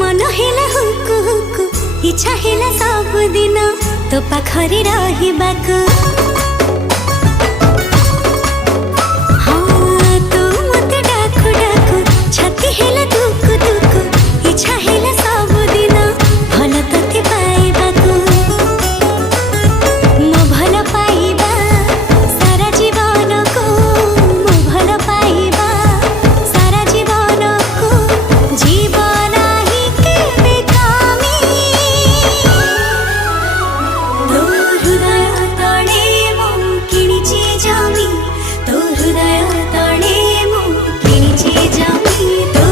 मन हेला हुकु हुकु इच्छा हेला सब दिन तो पाखरे रहिबाकु हाँ तू मते डाकु डाकु छाती हेला दुकु दुकु इच्छा हेला सब दिन भल तोते पाइबाकु मो भल पाइबा सारा जीवन को मो भल पाइबा सारा जीवन को जीवन ही केबे कामी तो हृदय तले मो किणिची जमी तो हृदय तले मो किणिची जमी तो